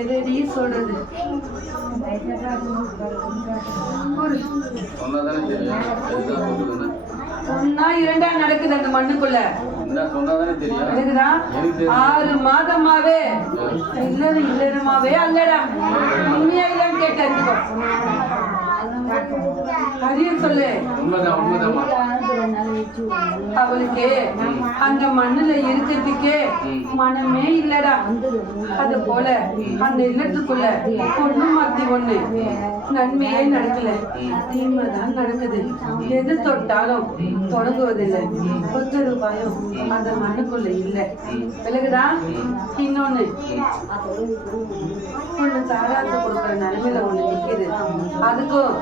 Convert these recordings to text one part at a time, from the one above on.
எதடி சொல்றது? ஒன்னா இரண்டா நடக்குது அந்த மண்ணுக்குள்ள. 6 மாதமாவே இல்லமாவே அல்லடா. உண்மையா இல்லன்னு கேட்டா அரிய சொல்லு. அவளுக்கு அந்த மண்ணுல இருக்கிறதுக்கே மனமே இல்லடா. அது போல அந்த இல்லத்துக்குள்ள ஒண்ணு மாத்தி ஒண்ணு நன்மையே நடக்கல, தீமைதான் நடக்குது. எது தொட்டாலும் தொடங்குவதில்லை. 10 ரூபாயும் அந்த மண்ணுக்குள்ள இல்ல. விலகுதா? இன்னொன்னு ஒண்ணு சாராத்து கொடுக்குற நிலைமையில ஒண்ணு நிக்குது. அதுக்கும்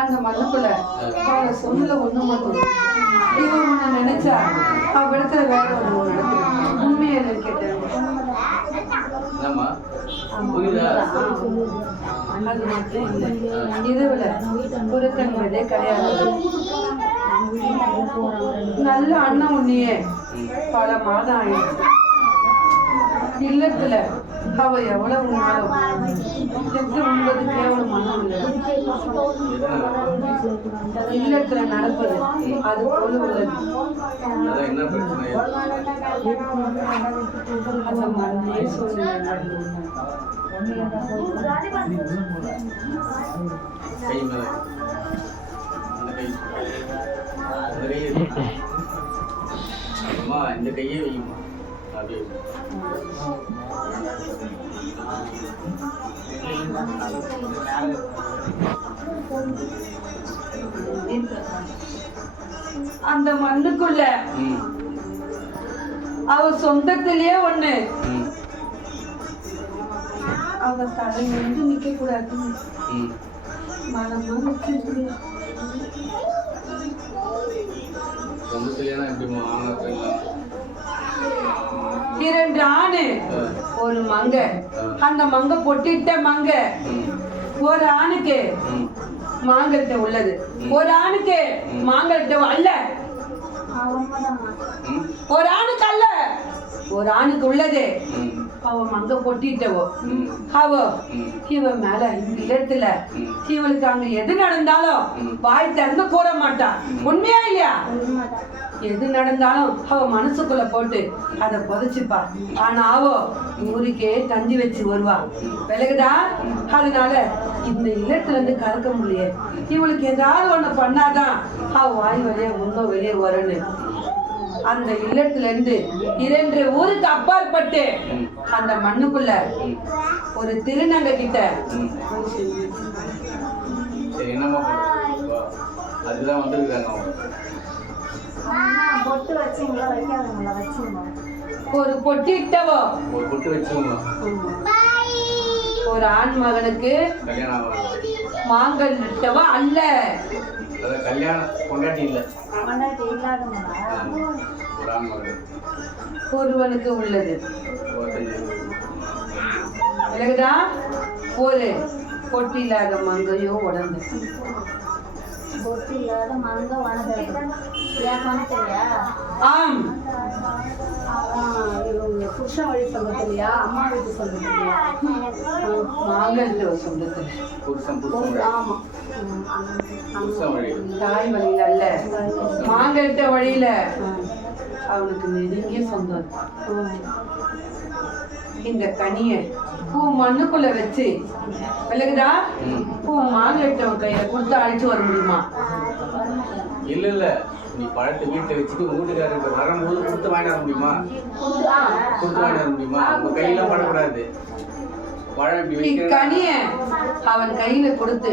அந்த மண்ணுக்குள்ள சொன்ன ஒண்ணு மட்டும் இவன் ஒண்ணு நினைச்சா அவ்விடத்துல வேற ஒண்ணு நடக்குது. உண்மையை கேட்டேன். அது மட்டும் இல்லை, இரவுல புறக்கணிவதே கிடையாது. நல்ல அண்ணன் உன்னையே பல மாதம் ஆயிடுச்சு. இல்லத்துல அவ எவ்வளவு நாளும் உண்பது கேவலம் மனம் இல்லை. இல்லத்துல நடப்பது அது போல உள்ளது. அந்த மண்ணே சூழ்நிலை இந்த கையே வையுமா அப்படியே அந்த மண்ணுக்குள்ள அவ சொந்தத்திலேயே ஒண்ணு அவ தலை வந்து நிக்க கூடாது. இரண்டு ஆணு ஒரு மங்க. அந்த மங்க பொட்டிட்ட மங்க. ஒரு ஆணுக்கு மாங்கல்ட்ட உள்ளது, ஒரு ஆணுக்கு மாங்கல்ட்ட அல்ல. ஒரு ஆணுக்கு அல்ல, ஒரு ஆணுக்கு உள்ளது. அவ மங்க பொட்டிட்டவோ அவ இவன் மேல இடத்துல இவளுக்கு அங்க எது நடந்தாலும் வாய் திறந்து கூற மாட்டா. உண்மையா இல்லையா? எது நடந்தாலும் அவ மனசுக்குள்ள போட்டு அதை புதைச்சுப்பா. ஆனா அவ ஊருக்கே கஞ்சி வச்சு வருவா. விலகுதா? அதனால இந்த இல்லத்துல இருந்து கறக்க முடியல. இவளுக்கு ஏதாவது ஒண்ணு பண்ணாதான் அவ வாய் வழியா உண்மை வெளியே வரணும். அந்த இல்லத்துல இருந்து 2 ஊருக்கு அப்பாற்பட்டு அந்த மண்ணுக்குள்ள ஒரு திருநங்க கிட்ட ஒரு பொட்டிட்டவோ ஒரு ஆண் மகனுக்கு மாங்கல்ட்டவ அல்ல. கல்யாணம் கொண்டாட்டி இல்ல, ஒருவனுக்கு உள்ளது. விலகுதா? ஒரு பொட்டி இல்லாத மங்கையோ உடம்பு. ஆம், புருஷன் வழி சொல்றதுலையா, அம்மா வீட்டு சொல்றதுலையா? மாங்கல்ட்ட சொல்றது. ஆமா, தாய் வழியில அல்ல, மாங்கல்ட்ட வழியில அவனுக்கு நெருங்கிய சொந்தம். இந்த கனிய பூ மண்ணுக்குள்ள வச்சு விலகுதா? பூ மாங்கல்ட்டவன் கையில கொடுத்து அழைச்சு வர முடியுமா? இல்ல இல்ல, நீ பழத்தை வீட்டை வச்சுட்டு வீட்டுக்காரருக்கு வரும்போது கொடுத்து வாங்கிட முடியுமா? கொடுத்து வாங்கிட முடியுமா? உங்க கையில படக்கூடாது. கனிய அவன் கையில கொடுத்து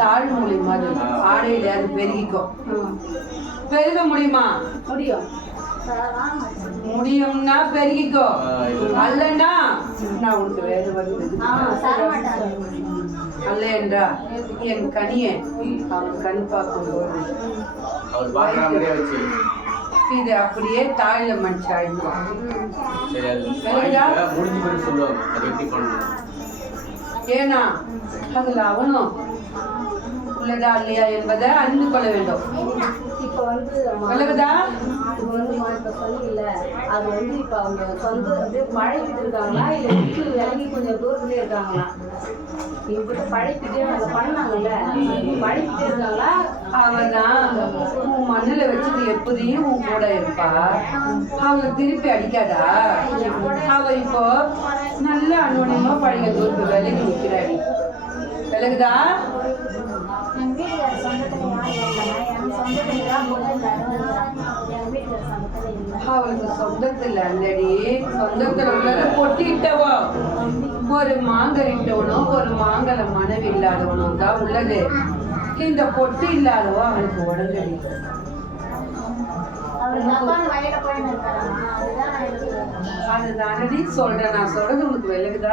தாழ்மொழி மாதிரி ஆடையில அது பெருகிக்கும். பெருக முடியுமா? முடியும். முடியும்னா பெருகிக்கோ, இது அல்லன்னா நான் உனக்கு வேற வந்து அல்ல என்றா என் கனியை அவன் கண் பார்க்கும்போது அவர் பார்க்குற மாதிரியே வச்சு இது அப்படியே தாயில மனுஷாயிடுவான். சரி அது வாங்கிக்க, முடிஞ்சு போய் சொல்லுவாங்க அது எப்படி பண்ணணும். ஏன்னா அதுல அவனும் உள்ளதா இல்லையா என்பதை அறிந்து கொள்ள வேண்டும். இப்ப வந்து விலகுதா? இது வந்து இப்ப சொன்னீங்கல்ல, அது வந்து இப்ப அவங்க சொந்த அப்படியே பழகிட்டு இருக்காங்களா இல்ல விட்டு விலகி கொஞ்சம் தூரத்துலயே இருக்காங்களா? இவங்கிட்ட பழகிட்டே அதை பண்ணாங்கல்ல, பழகிட்டே இருக்காங்களா? அவதான் உன் மண்ணில வச்சது எப்படியும் உன் கூட இருப்பா, அவளை திருப்பி அடிக்காதா? அவ இப்போ நல்ல அனுமதியமா பழைய தூரத்து விலகி நிக்கிறாடி. விலகுதா? அவளுக்கு சொந்தத்துல அல்லடி, சொந்தத்துல உள்ளத பொட்டிட்டவோ. ஒரு மாங்கரிட்டவனும் ஒரு மாங்கல மனைவி இல்லாதவனும் தான் உள்ளது. இந்த பொட்டு இல்லாதவோ அவளுக்கு உடனடி. அதுதானடி சொல்றேன். நான் சொல்றது உனக்கு விலகுதா?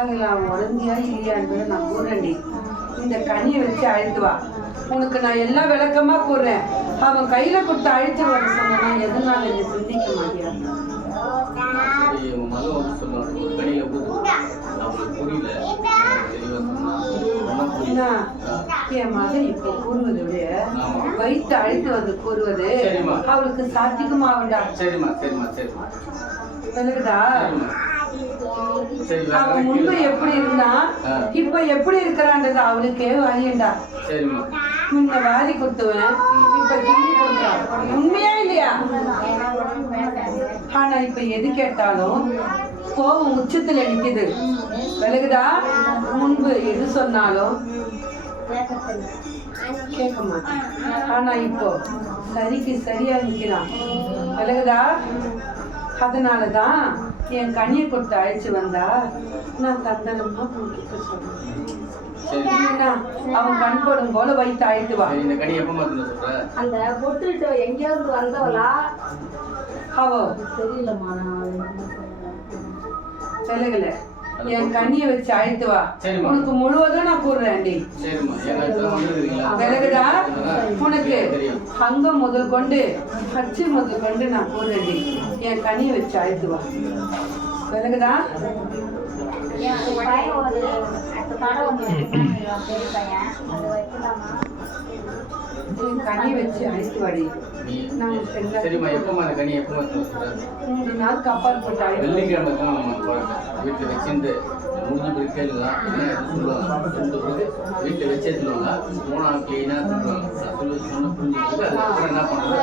அதுல அவன் உடந்தியா இல்லையான்னு நான் கூறண்டி. இந்த கனியை வச்சு அழைத்து வா. உனக்கு நான் எல்லா விளக்கமா கூறேன். அவன் கையில கொடுத்து அழைத்து வர சொன்னா எதுனால இதை சிந்திக்க மாட்டேன். சரி உங்க மகன் வந்து சொல்லுவாங்க ஒரு கடையில போட்டு அவங்களுக்கு புரியல, தெளிவா சொன்னா என் மகன் இப்ப கூறுவதை விட வைத்து அழைத்து வந்து கூறுவது அவளுக்கு சாத்தியமா வேண்டா. சரிம்மா சரிம்மா சரிம்மா விலகுதா? சரி அவன் முன்பு எப்படி இருந்தான் இப்ப எப்படி இருக்கிறான்றது அவளுக்கே வாரியண்டா. சரிம்மா முன்ன வாரி கொடுத்துவேன், இப்ப கிண்டி கொடுக்குறான். உண்மையா இல்லையா? ஆனா இப்ப எது கேட்டாலும் கோபம் உச்சத்துல நிக்குது. விலகுதா? முன்பு எது சொன்னாலும் கேட்க மாட்டேன். ஆனா இப்போ சரிக்கு சரியா நிக்கிறான். விலகுதா? அதனாலதான் என் கனியை கொடுத்து அழைச்சு வந்தா நான் தந்தனமா உனக்கு சொல்றேன். அவன் கண்படும் போல வைத்து அழைத்து வா. இந்த கனி எப்ப மாத்தணும் சொல்ற? அந்த பொட்டுட்டு எங்கேயாவது வந்தவளா? அவ தெரியலமா. விலகல. என் கண்ணியை வச்சு அழைத்து வா. சரிம்மா. உனக்கு முழுவதும் நான் கூறுறேன். சரிம்மா எங்க வந்துருக்கீங்களா? விலகுதா? உனக்கு அங்கம் முதல் கொண்டு அச்சு முதல் கொண்டு நான் கூறுறேன். என் கனியை வச்சு அழைத்து வா. விலகுதா? என் கனியை வச்சு அழைத்து வாடி. சரிம்மா எப்பமா அந்த கனி எப்பமா சொல்ற? 3 நாளுக்கு அப்பால் போட்டு அழைத்து. வெள்ளிக்கிழமை தான் நம்ம வீட்டில் வச்சிருந்து முடிஞ்ச பிறகு கேளுங்க என்ன சொல்லுவாங்க. சொந்த பிறகு வீட்டில் வச்சே சொல்லுவாங்க. 3 நாள் கிளீனாக சொல்லுவாங்க. சொல்லுவது சொன்ன புரிஞ்சுக்கிட்டு அதுக்கப்புறம் என்ன பண்ணுறது?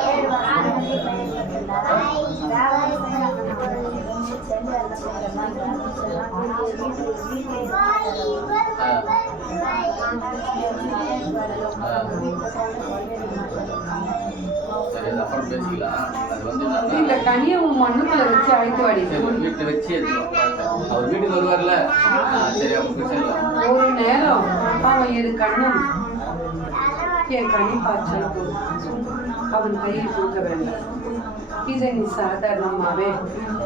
சரி அது அப்புறம் பேசிக்கலாம். அது வந்து இந்த கனியை உன் மண்ணுக்குள்ள வச்சு அழைத்து வாடி. வீட்டில் வச்சு அவர் வீட்டுக்கு வருவார்ல. சரி அவங்க பிரச்சனை இல்லை. ஒரு நேரம் அவன் இரு கண்ணும் என் கனி பாய்ச்சல் அவன் கையில் கொடுக்க வேண்டாம். இதை நீ சாதாரணமாவே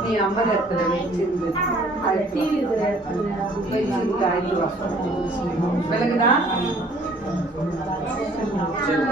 நீ அம்பலத்துல வச்சிருந்து வச்சிருந்து அழைத்து வா. விலகுதா? சரி